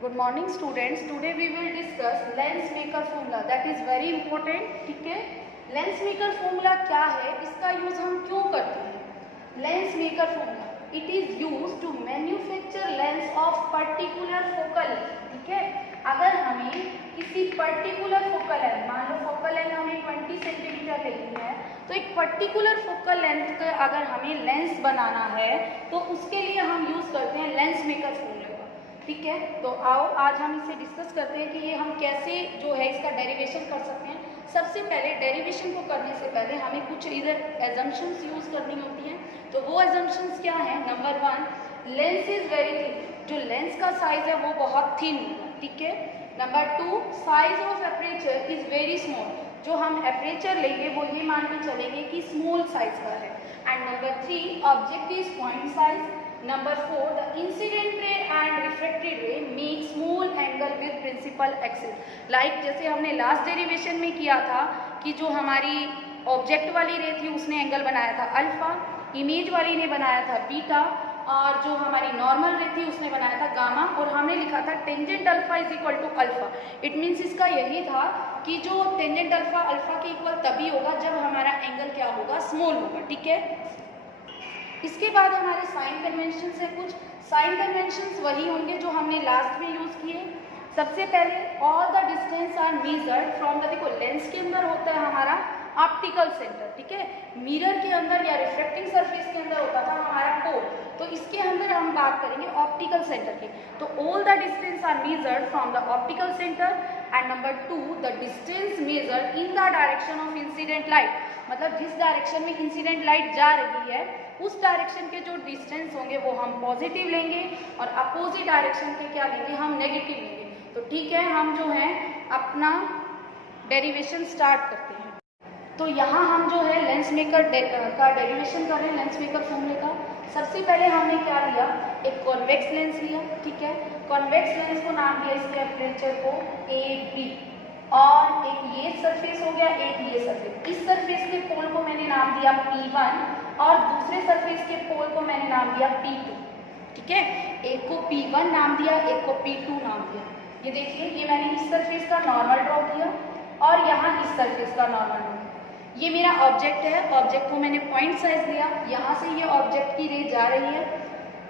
Good morning students, today we will discuss lens maker formula. That is very important. ठीक है, lens maker formula क्या है, इसका use हम क्यों करते हैं। Lens maker formula, it is use to manufacture lens of particular focal length. ठीक है, अगर हमें किसी पर्टिकुलर फोकल लेंथ, मान लो फोकल लेंथ हमें 20 सेंटीमीटर लेनी है, तो एक पर्टिकुलर फोकल लेंथ का अगर हमें लेंस बनाना है तो उसके लिए हम यूज करते हैं लेंस मेकर फॉर्मूला। ठीक है, तो आओ आज हम इसे डिस्कस करते हैं कि ये हम कैसे जो है इसका डेरिवेशन कर सकते हैं। सबसे पहले डेरिवेशन को करने से पहले हमें कुछ इधर एजम्पशंस यूज करनी होती हैं। तो वो एजम्पशंस क्या हैं। Number 1, lens is very thin, जो लेंस का साइज है वो बहुत थिन होगा। ठीक है। Number 2, size of aperture is very small, जो हम एपरेचर लेंगे वो ये मान के चलेंगे कि स्मॉल साइज का है। And number 3, object is point size. Number 4, the incident ray and refracted ray make small angle with principal axis. Like जैसे हमने लास्ट डेरिवेशन में किया था कि जो हमारी ऑब्जेक्ट वाली रे थी उसने एंगल बनाया था अल्फा, इमेज वाली ने बनाया था बीटा, और जो हमारी नॉर्मल रे थी उसने बनाया था गामा, और हमने लिखा था tangent alpha is equal to alpha. It means इसका यही था कि जो टेंजेंट अल्फा अल्फा के इक्वल तभी होगा जब हमारा एंगल क्या होगा, स्मॉल होगा। ठीक है, इसके बाद हमारे साइन कन्वेंशंस है। कुछ साइन कन्वेंशंस वही होंगे जो हमने लास्ट में यूज किए। सबसे पहले all the distance are measured from the, देखो लेंस के अंदर होता है हमारा ऑप्टिकल सेंटर। ठीक है, मिरर के अंदर या रिफ्लेक्टिंग सरफेस के अंदर होता था हमारा पोल, तो इसके अंदर हम बात करेंगे ऑप्टिकल सेंटर की। तो all the distance are measured from the optical centre. And number 2, the distance measured in the direction of incident light, मतलब जिस डायरेक्शन में इंसिडेंट लाइट जा रही है उस डायरेक्शन के जो डिस्टेंस होंगे वो हम पॉजिटिव लेंगे, और अपोजिट डायरेक्शन के क्या लेंगे, हम नेगेटिव लेंगे। तो ठीक है, हम जो है अपना डेरिवेशन स्टार्ट करते हैं। तो यहाँ हम जो है लेंस मेकर का डेरिवेशन कर रहे हैं, लेंस मेकर फॉर्मूले का। सबसे पहले हमने क्या लिया, एक कॉन्वेक्स लेंस लिया। ठीक है, कॉन्वेक्स लेंस को नाम दिया इसके एपरेचर को AB, और एक ये सरफेस हो गया, एक ये सरफेस। इस सरफेस के पोल को मैंने नाम दिया P1, और दूसरे सरफेस के पोल को मैंने नाम दिया P2। ठीक है, एक को P1 नाम दिया, एक को P2 नाम दिया। ये देखिए, ये मैंने इस सरफेस का नॉर्मल ड्रॉ किया और यहाँ इस सरफेस का नॉर्मल ड्रॉ किया। ये मेरा ऑब्जेक्ट है, ऑब्जेक्ट को मैंने पॉइंट साइज लिया, यहाँ से ये ऑब्जेक्ट की रे जा रही है,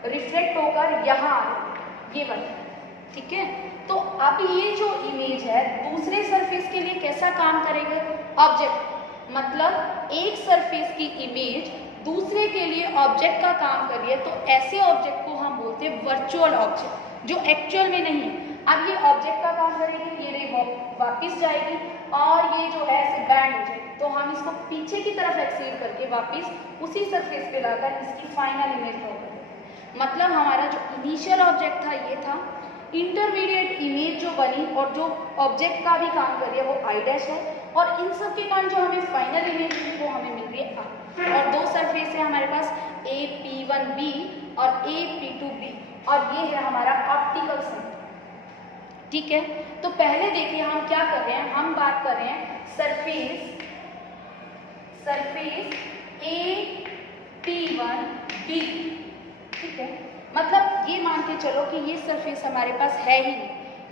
रिफ्लेक्ट होकर यहाँ आ रही है, ये वाली। ठीक है, तो अब ये जो इमेज है दूसरे सरफेस के लिए कैसा काम करेगा, ऑब्जेक्ट, मतलब एक सरफेस की इमेज दूसरे के लिए ऑब्जेक्ट का काम कर रही है, तो ऐसे ऑब्जेक्ट को हम बोलते हैं वर्चुअल ऑब्जेक्ट, जो एक्चुअल में नहीं है। अब ये ऑब्जेक्ट का काम करेगी, ये रे वापिस जाएगी और ये जो है ऐसे बैंड हो जाएगी, तो हम इसको पीछे की तरफ एक्सीड करके वापिस उसी सरफेस पे लाकर इसकी फाइनल इमेज ड्रॉ करेंगे। मतलब हमारा जो इनिशियल ऑब्जेक्ट था ये था, इंटरमीडिएट इमेज जो बनी और जो ऑब्जेक्ट का भी काम कर रही है वो I' है, और इन सब के कारण जो हमें फाइनल इमेज मिली वो हमें मिल रही है R। और दो सरफेस है हमारे पास, AP1B और AP2B, और ये है हमारा ऑप्टिकल सेंटर। ठीक है, तो पहले देखिए हम क्या कर रहे हैं, हम बात कर रहे हैं सरफेस AP1B। ठीक है, मतलब ये मान के चलो कि ये सरफेस हमारे पास है ही नहीं,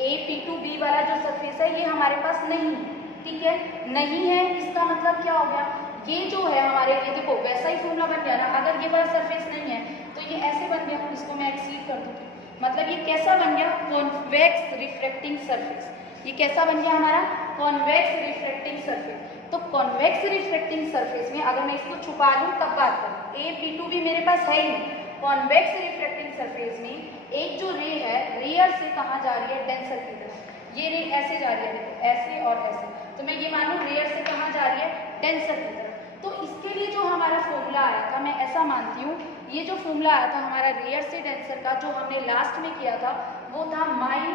AP2B वाला जो सरफेस है ये हमारे पास नहीं है। ठीक है, नहीं है, इसका मतलब क्या हो गया, ये जो है हमारे लिए, देखो वैसा ही फॉर्मूला बन गया ना। अगर ये वाला सरफेस नहीं है तो ये ऐसे बन गया, इसको मैं एक्सीड कर दूंगी, मतलब ये कैसा बन गया, कॉन्वेक्स रिफ्लेक्टिंग सरफेस। ये कैसा बन गया हमारा, कॉन्वेक्स रिफ्लेक्टिंग सरफेस। तो कॉन्वेक्स रिफ्लेक्टिंग सरफेस में अगर मैं इसको छुपा लूँ तब बात करूँ, AP2B मेरे पास है ही नहीं। कॉन्वेक्स रिफ्लेक्टिंग सरफेस में एक जो रे है, रेयर से कहाँ जा रही है, डेंसर की तरफ। ये रे ऐसे जा रही है, देखो ऐसे और ऐसे, तो मैं ये मानूँ रेयर से कहाँ जा रही है, डेंसर की तरफ। तो इसके लिए जो हमारा फॉर्मूला आया था, मैं ऐसा मानती हूँ, ये जो फॉर्मूला आया था हमारा रेयर से डेंसर का, जो हमने लास्ट में किया था, वो था -μ1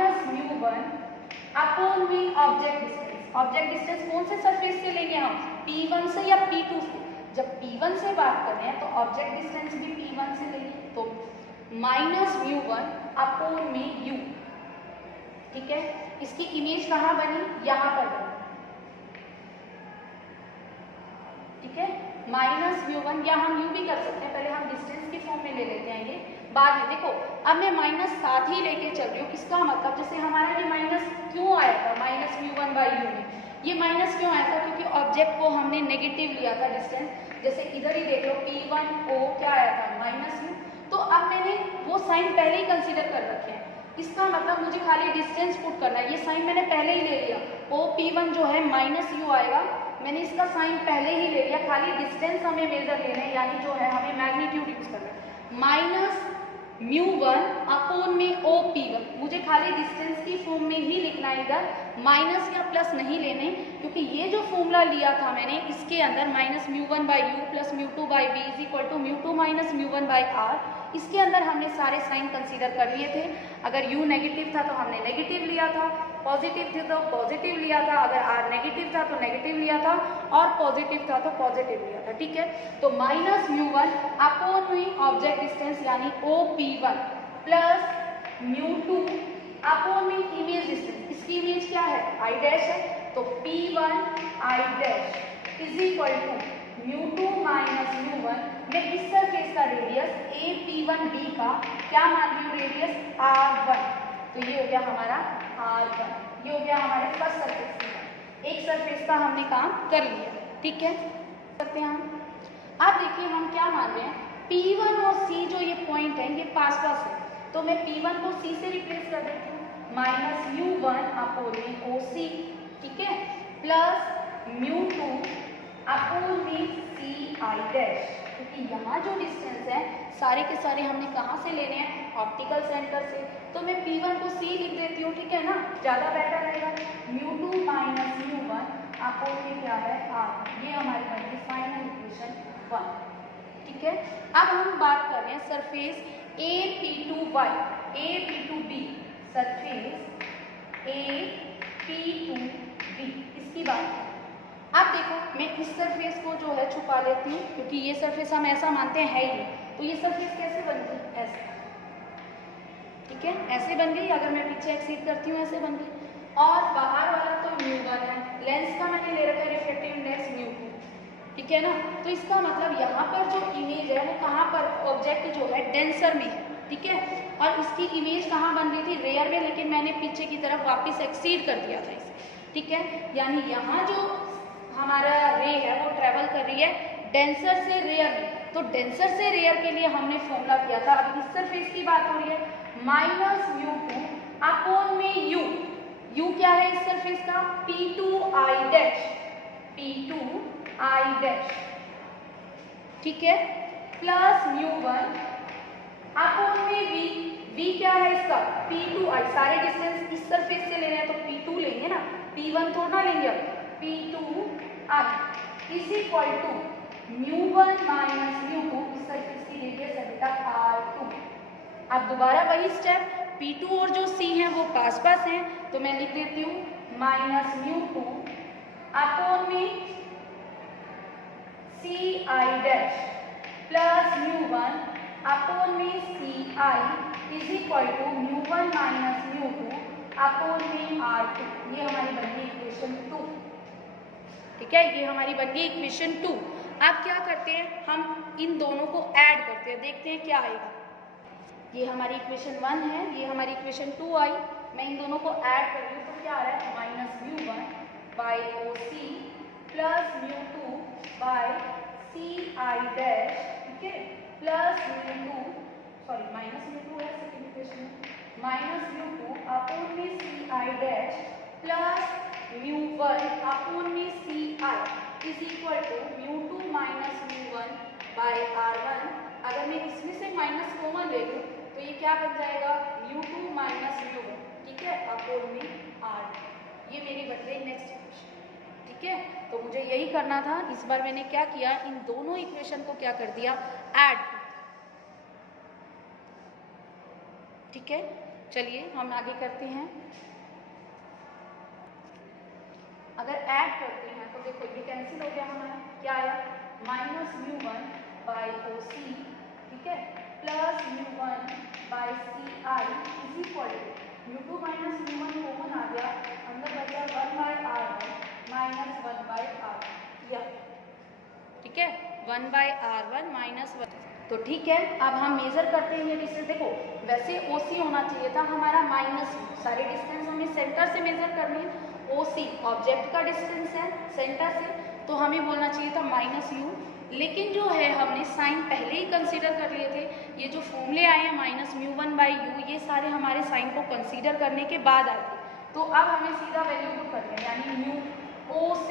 upon v object distance. Object distance कौन से सरफेस से लेंगे हम, P1 से या P2 से। जब P1 से बात कर रहे हैं तो ऑब्जेक्ट डिस्टेंस भी P1 से लेंगे, तो -μ1 अपॉन में u। ठीक है, इसकी इमेज कहाँ बनी, यहाँ पर बनी। ठीक है, -μ1, या हम u भी कर सकते हैं, पहले हम डिस्टेंस की फॉर्म में ले लेते हैं ये, बाद में देखो, अब मैं माइनस साथ ही लेके चल रही हूँ। इसका मतलब जैसे हमारा ये माइनस क्यों आया था, माइनस म्यू1 बाई यू में ये माइनस क्यों आया था, क्योंकि ऑब्जेक्ट को हमने नेगेटिव लिया था डिस्टेंस। जैसे इधर ही देख लो P1 O क्या आया था, माइनस यू। तो अब मैंने वो साइन पहले ही कंसीडर कर रखे हैं, इसका मतलब मुझे खाली डिस्टेंस पुट करना है। ये साइन मैंने पहले ही ले लिया, ओ P1 जो है माइनस यू आएगा, मैंने इसका साइन पहले ही ले लिया, खाली डिस्टेंस हमें मेजर लेना है, यानी जो है हमें मैग्नीट्यूड यूज करना है। माइनस म्यू1 अपॉन में ओ P1, मुझे खाली डिस्टेंस की फॉर्म में ही लिखना है, इधर माइनस या प्लस नहीं लेने, क्योंकि ये जो फॉर्मूला लिया था मैंने इसके अंदर minus mu one by U plus mu two by B is equal to mu two minus mu one by R, इसके अंदर हमने सारे साइन कंसीडर कर लिए थे। अगर u नेगेटिव था तो हमने नेगेटिव लिया था, पॉजिटिव थे तो पॉजिटिव लिया था, अगर r नेगेटिव था तो नेगेटिव लिया था, और पॉजिटिव था तो पॉजिटिव लिया था। ठीक है, तो माइनस म्यू1 अपॉन में ऑब्जेक्ट डिस्टेंस यानी O P1 plus mu two upon में इमेज डिस्टेंस, इसकी इमेज क्या है i डैश है, तो P1 i डैश is equal to mu two minus mu one. मैं इस सरफेस का रेडियस ए P1B का क्या मान रही हूँ, रेडियस R1, तो ये हो गया हमारा R1, ये हो गया हमारे फर्स्ट सरफेस का। एक सरफेस का हमने काम कर लिया। ठीक है, करते हैं हम। अब देखिए हम क्या मान रहे हैं, P1 और C जो ये पॉइंट है ये पास पास है, तो मैं P1 को C से रिप्लेस कर देती हूँ, माइनस म्यू1 अपॉन में OC, ठीक है, प्लस म्यू2 अपॉन में CI डैश, क्योंकि यहाँ जो डिस्टेंस है सारे के सारे हमने कहाँ से लेने हैं, ऑप्टिकल सेंटर से, तो मैं P1 को C लिख देती हूँ। ठीक है ना, ज़्यादा बेटर रहेगा। म्यू2 माइनस म्यू1 अपॉन में क्या है R, ये हमारी बनी फाइनल इक्वेशन 1। ठीक है, अब हम बात कर रहे हैं surface AP2Y AP2B, surface AP2B इसकी बात है। अब देखो मैं इस सरफेस को जो है छुपा लेती हूँ, क्योंकि ये सरफेस हम ऐसा मानते हैं है ही नहीं, तो ये सरफेस कैसे बन गई, ऐसे। ठीक है, ऐसे बन गई, अगर मैं पीछे एक्सीड करती हूँ ऐसे बन गई, और बाहर वाला तो म्यू1 है, लेंस का मैंने ले रखा है रिफ्लेक्टिव इंडेक्स म्यू2। ठीक है ना, तो इसका मतलब यहाँ पर जो इमेज है वो कहाँ पर, ऑब्जेक्ट जो है डेंसर में है। ठीक है, और इसकी इमेज कहाँ बन रही थी, रेयर में, लेकिन मैंने पीछे की तरफ वापस एक्सीड कर दिया था इसे। ठीक है, यानी यहाँ जो हमारा रे है वो ट्रेवल कर रही है डेंसर से रेयर में, तो डेंसर से रेयर के लिए हमने फॉर्मूला किया था। अब इस सरफेस की बात हो रही है, माइनस म्यू2 अपॉन में यू क्या है इस सरफेस का, P2I डैश, P2I डैश, ठीक है, प्लस म्यू1 अपॉन में V क्या है इसका, P2I, सारे डिस्टेंस इस सरफेस से ले रहे हैं तो P2 लेंगे ना, P1 थोड़ा ना लेंगे, P2I is equal to mu one minus mu two, इस सरफेस की रेडियस है बेटा R2। अब दोबारा वही स्टेप, P2 और जो C हैं वो पास पास हैं, तो मैं लिख देती हूँ माइनस म्यू2 अपॉन में CI dash plus mu one upon में CI is equal to mu one minus mu two upon में R2। ये हमारी बन गई इक्वेशन 2। ठीक है, ये हमारी बन गई इक्वेशन 2। अब क्या करते हैं, हम इन दोनों को ऐड करते हैं, देखते हैं क्या आएगा। ये हमारी इक्वेशन 1 है, ये हमारी इक्वेशन 2 आई, मैं इन दोनों को ऐड कर रही हूँ, तो क्या आ रहा है, minus mu one by OC plus mu two by CI dash, ठीक है, plus mu two, sorry minus mu two है सेकेंड इक्वेशन में, माइनस म्यू2 अपॉन में CI dash plus mu one upon में CI is equal to mu two minus mu one by R1। अगर मैं इसमें से माइनस कॉमन ले लूँ तो ये क्या बन जाएगा, म्यू2 माइनस म्यू1, ठीक है, अपॉन में R। ये मेरी बन गई नेक्स्ट इक्वेशन। ठीक है, तो मुझे यही करना था। इस बार मैंने क्या किया, इन दोनों इक्वेशन को क्या कर दिया, ऐड। ठीक है, चलिए हम आगे करते हैं। अगर ऐड करते हैं तो देखो ये कैंसिल हो गया हमारा, क्या आया, माइनस म्यू1 बाई OC, ठीक है, plus mu one by CI is equal to mu two minus mu one common आ गया, अंदर बचा 1 by R1 minus 1 by R, ठीक है, 1 बाई R1 माइनस 1। तो ठीक है, अब हम मेजर करते हैं ये डिस्टेंस। देखो वैसे OC होना चाहिए था हमारा माइनस U, सारे डिस्टेंस हमें सेंटर से मेजर करनी है। OC ऑब्जेक्ट का डिस्टेंस है सेंटर से, तो हमें बोलना चाहिए था माइनस U, लेकिन जो है हमने साइन पहले ही कंसीडर कर लिए थे। ये जो फॉर्मूले आए हैं माइनस μ1/u, ये सारे हमारे साइन को कंसीडर करने के बाद आए थे। तो अब हमें सीधा वैल्यू पुट करनी है, यानी OC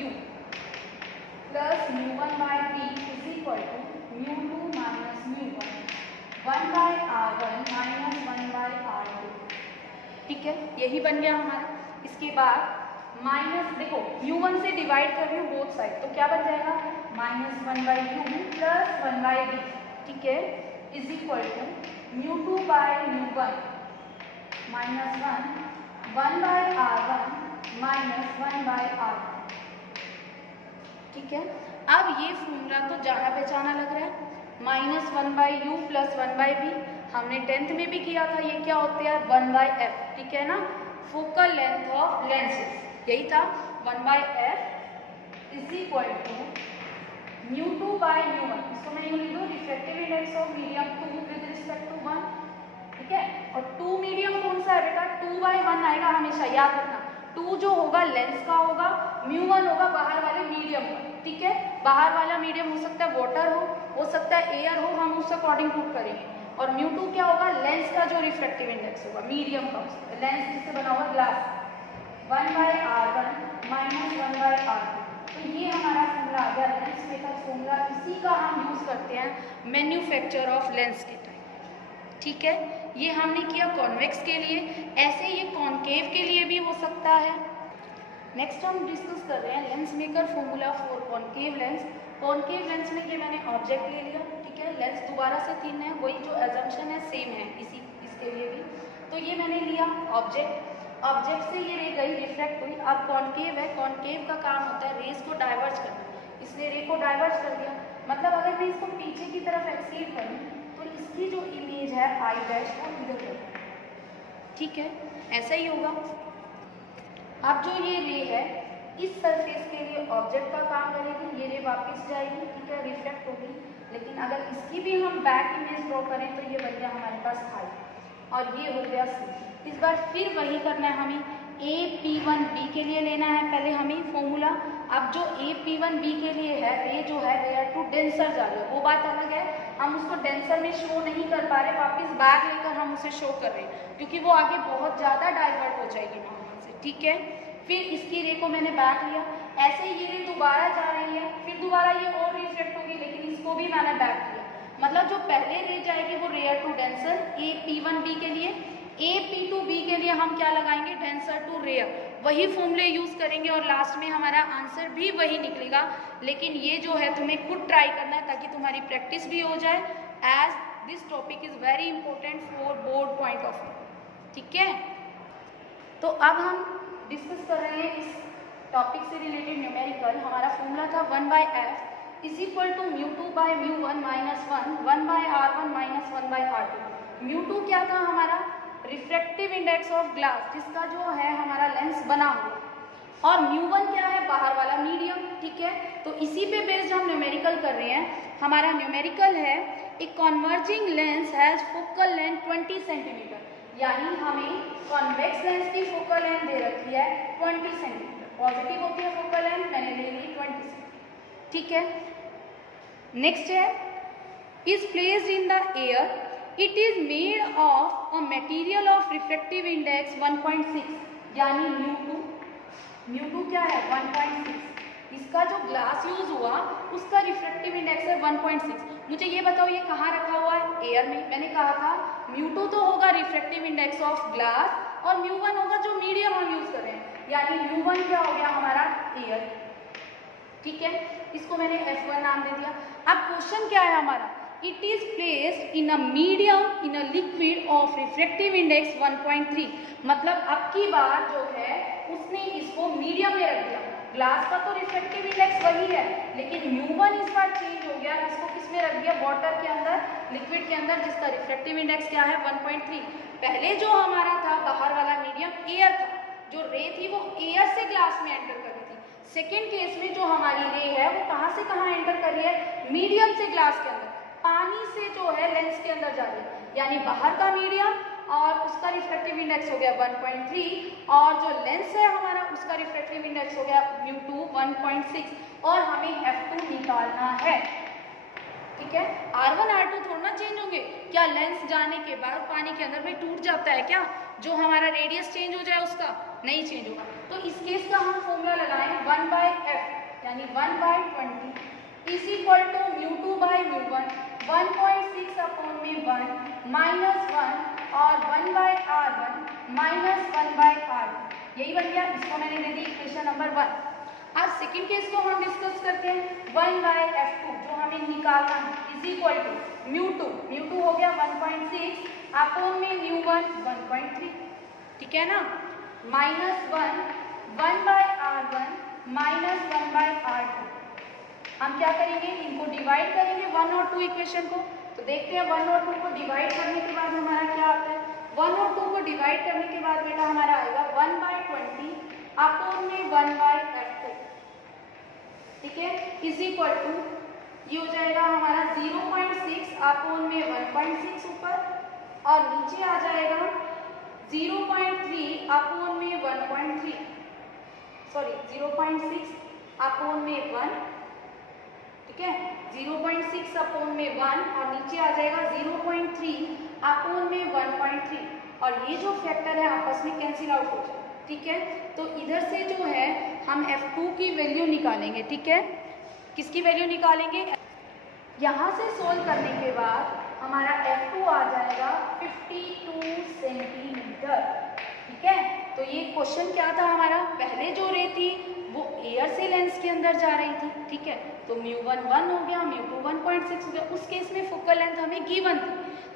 U plus μ1/b is equal to μ2 minus μ1 1/r1 minus 1/r2। ठीक है, यही बन गया हमारा। इसके बाद माइनस, देखो μ1 से डिवाइड कर रही हूँ बोथ साइड, तो क्या बन जाएगा माइनस 1/u प्लस 1/b, ठीक है, is equal to μ2/μ1 minus 1/r1 minus 1/r2। ठीक है, अब ये फॉर्मूला तो जाना पहचाना लग रहा है। माइनस 1/u प्लस 1/b हमने 10th में भी किया था, ये क्या होते हैं 1/f, ठीक है ना, फोकल लेंथ ऑफ लेंसेज, यही था 1/f इज इक्वल टू μ2/μ1। इसको मैं यूँ लिख दूँ, refractive index of medium 2 with respect to 1, ठीक है। और 2 मीडियम कौन सा है बेटा, 2/1 आएगा हमेशा, याद रखना। 2 जो होगा लेंस का होगा, μ1 होगा बाहर वाले मीडियम का, ठीक है। बाहर वाला मीडियम हो सकता है वाटर हो सकता है एयर हो, हम उस अकॉर्डिंग पुट करेंगे। और μ2 क्या होगा, लेंस का जो रिफ्रैक्टिव इंडेक्स होगा मीडियम का, लेंस जिससे बना हुआ ग्लास, 1/r1 माइनस 1/r2। तो ये हमारा फॉर्मूला आ गया लेंस मेकर फॉर्मूला। इसी का हम यूज करते हैं मैन्युफैक्चर ऑफ लेंस के टाइम, ठीक है। ये हमने किया कॉन्वेक्स के लिए, ऐसे ये कॉनकेव के लिए भी हो सकता है। नेक्स्ट हम डिस्कस कर रहे हैं lens maker formula for concave lens. Concave lens में ये मैंने ऑब्जेक्ट ले लिया, ठीक है, लेंस दोबारा से 3 है, वही जो एजम्पशन है सेम है इसके लिए भी। तो ये मैंने लिया ऑब्जेक्ट से ये रे गई, रिफ्रैक्ट हुई। अब कॉनकेव है, कॉनकेव का काम होता है रेस को डाइवर्ज करना, इसने रे को डाइवर्ज कर दिया। मतलब अगर मैं इसको पीछे की तरफ एक्सीड करूँ तो इसकी जो इमेज है आई डैश वो इधर कर, ठीक है, ऐसा ही होगा। अब जो ये रे है इस सरफेस के लिए ऑब्जेक्ट का काम करेगी, ये रे वापस जाएगी, ठीक है, रिफ्लेक्ट होगी। लेकिन अगर इसकी भी हम बैक इमेज ड्रॉ करें तो ये बन गया हमारे पास आई, और ये हो गया सी। इस बार फिर वही करना है हमें, AP1B के लिए लेना है पहले हमें फॉर्मूला। अब जो AP1B के लिए है, रे जो है रेयर टू डेंसर जा रही है, वो बात अलग है, हम उसको डेंसर में शो नहीं कर पा रहे, वापस बैक लेकर हम उसे शो कर रहे हैं, क्योंकि वो आगे बहुत ज़्यादा डाइवर्ट हो जाएगी नॉर्मल से, ठीक है। फिर इसकी रे को मैंने बैक लिया, ऐसे ये रे दोबारा जा रही है, फिर दोबारा ये और रिफ्लेक्ट होगी, लेकिन इसको भी मैंने बैक किया। मतलब जो पहले रे जाएगी वो रेयर टू डेंसर AP1B के लिए, AP2B के लिए हम क्या लगाएंगे, डेंसर टू रेयर, वही फॉर्मूले यूज करेंगे और लास्ट में हमारा आंसर भी वही निकलेगा। लेकिन ये जो है तुम्हें खुद ट्राई करना है ताकि तुम्हारी प्रैक्टिस भी हो जाए, as this topic is very important for board point of view, ठीक है। तो अब हम डिस्कस कर रहे हैं इस टॉपिक से रिलेटेड न्यूमेरिकल। हमारा फॉर्मूला था 1/f is equal to μ2/μ1 minus 1/r1 minus 1/r2। μ2 क्या था हमारा, रिफ्रैक्टिव इंडेक्स ऑफ ग्लास, जिसका जो है हमारा लेंस बना हुआ, और μ1 क्या है, बाहर वाला मीडियम, ठीक है। तो इसी पे बेस्ड हम न्यूमेरिकल कर रहे हैं। हमारा न्यूमेरिकल है a converging lens has focal length 20 centimetre, यानी हमें कॉन्वेक्स लेंस की फोकल लेंथ दे रखी है 20 सेंटीमीटर, पॉजिटिव होती है फोकल लेंथ, मैंने ले ली 20 सेंटीमीटर, ठीक है। नेक्स्ट है is placed in the air, it is made of a material of refractive index 1.6, यानी μ2 क्या है 1.6। इसका जो ग्लास यूज हुआ उसका रिफ्रैक्टिव इंडेक्स है 1.6। मुझे ये बताओ ये कहाँ रखा हुआ है, एयर में। मैंने कहा था μ2 तो होगा रिफ्रैक्टिव इंडेक्स ऑफ ग्लास और μ1 होगा जो मीडियम हम यूज कर रहे हैं, यानी μ1 क्या हो गया हमारा एयर, ठीक है। इसको मैंने F1 नाम दे दिया। अब क्वेश्चन क्या है हमारा, it is placed in a medium in a liquid of refractive index 1.3। मतलब अब की बार जो है उसने इसको मीडियम में रख दिया। ग्लास का तो रिफ्रैक्टिव इंडेक्स वही है, लेकिन μ1 इस बार चेंज हो गया, इसको किस में रख दिया, वाटर के अंदर, लिक्विड के अंदर, जिसका रिफ्रैक्टिव इंडेक्स क्या है 1.3। पहले जो हमारा था बाहर वाला मीडियम एयर था, जो रे थी वो एयर से ग्लास में एंटर कर रही थी। सेकेंड केस में जो हमारी रे है वो कहाँ से कहाँ एंटर कर रही है, मीडियम से ग्लास के अंदर। पानी से जो है लेंस के अंदर जा रही है, यानी बाहर का मीडियम और उसका रिफ्रैक्टिव इंडेक्स हो गया 1.3 और जो लेंस है हमारा उसका रिफ्रैक्टिव इंडेक्स हो गया μ2 1.6 और हमें F2 निकालना है। ठीक है, R1 R2 थोड़ा ना चेंज होंगे, क्या लेंस जाने के बाद पानी के अंदर भाई टूट जाता है क्या, जो हमारा रेडियस चेंज हो जाए उसका नहीं चेंज होगा। तो इस केस का हम फॉर्मूला लगाएं 1/f यानी 1/20 इज इक्वल टू μ2/μ1 1.6 अपॉन में 1 -1 और 1/r1 -1/r2, यही बन गया। इसको मैंने दे दी इक्वेशन नंबर 1। अब सेकंड केस को हम डिस्कस करते हैं 1/f2 जो हमें निकालना है इज इक्वल टू μ2 हो गया 1.6 अपॉन में μ1 1.3, ठीक है ना, -1 1/r1 -1/r2। हम क्या करेंगे, इनको डिवाइड करेंगे 1 और 2 इक्वेशन को। तो देखते हैं 1 और 2 को डिवाइड करने के बाद हमारा क्या आता है। 1 और 2 को डिवाइड करने के बाद बेटा हमारा आएगा 1/20 अपॉन में 1/f2, ठीक है, इज इक्वल टू ये हो जाएगा हमारा 0.6 अपॉन में 1.6 ऊपर और नीचे आ जाएगा 0.3 अपॉन में 1.3 सॉरी 0.6 अपॉन में 1, ठीक है, 0.6 अपॉन में 1 और नीचे आ जाएगा 0.3 अपॉन में 1.3 और ये जो फैक्टर है आपस में कैंसिल आउट हो जाए, ठीक है। तो इधर से जो है हम F2 की वैल्यू निकालेंगे, ठीक है, किसकी वैल्यू निकालेंगे, यहाँ से सोल्व करने के बाद हमारा F2 आ जाएगा 52 सेंटीमीटर, ठीक है। तो ये क्वेश्चन क्या था हमारा, पहले जो रे थी वो एयर से लेंस के अंदर जा रही थी, ठीक है, तो μ1 1 हो गया, μ2 1.6 हो गया, उस केस में फोकल लेंथ हमें गिवन थी।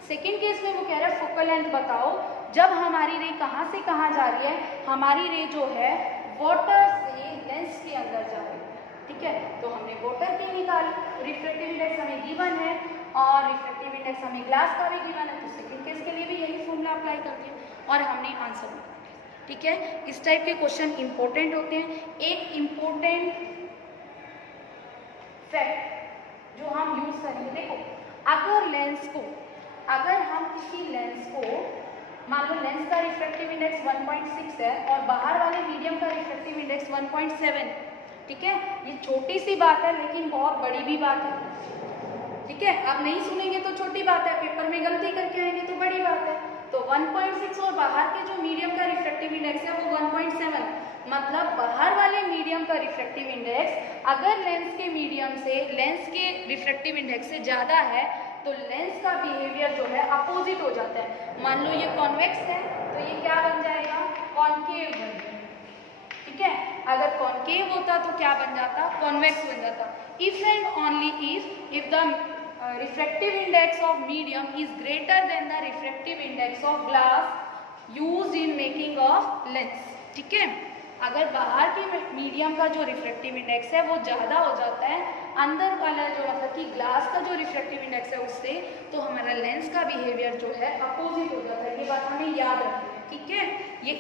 सेकेंड केस में वो कह रहा है फोकल लेंथ बताओ जब हमारी रे कहाँ से कहाँ जा रही है, हमारी रे जो है वाटर से लेंस के अंदर जा रही है, ठीक है। तो हमने वाटर की निकाली, रिफ्रैक्टिव इंडेक्स हमें गिवन है और रिफ्रैक्टिव इंडेक्स हमें ग्लास का भी गिवन है, तो सेकेंड केस के लिए भी यही फॉर्मूला अप्लाई कर दिया और हमने आंसर निकाला, ठीक है। इस टाइप के क्वेश्चन इंपॉर्टेंट होते हैं। एक इंपॉर्टेंट फैक्ट जो हम यूज करेंगे, देखो अगर हम किसी लेंस को मान लो लेंस का रिफ्रैक्टिव इंडेक्स 1.6 है और बाहर वाले मीडियम का रिफ्रैक्टिव इंडेक्स 1.7, ठीक है, ये छोटी सी बात है लेकिन बहुत बड़ी भी बात है, ठीक है। आप नहीं सुनेंगे तो छोटी बात है, पेपर में गलती करके आएंगे तो बड़ी बात है। तो 1.6 और बाहर के जो मीडियम का रिफ्रैक्टिव इंडेक्स है वो 1.7, मतलब बाहर वाले मीडियम का रिफ्रैक्टिव इंडेक्स अगर लेंस के रिफ्रैक्टिव इंडेक्स से ज़्यादा है तो लेंस का बिहेवियर जो है अपोजिट हो जाता है। मान लो ये कॉन्वेक्स है तो ये क्या बन जाएगा, कॉन्केव बन जाएगा, ठीक है। अगर कॉन्केव होता तो क्या बन जाता, कॉन्वेक्स बन जाता। If and only if the refractive index of medium is greater than the refractive index of glass used in making of lens, ठीक है। अगर बाहर के मीडियम का जो रिफ्रैक्टिव इंडेक्स है वो ज़्यादा हो जाता है अंदर वाला जो मतलब कि ग्लास का जो रिफ्रैक्टिव इंडेक्स है उससे, तो हमारा लेंस का बिहेवियर जो है अपोजिट हो जाता है। ये बात हमें याद रखनी है, ठीक है। ये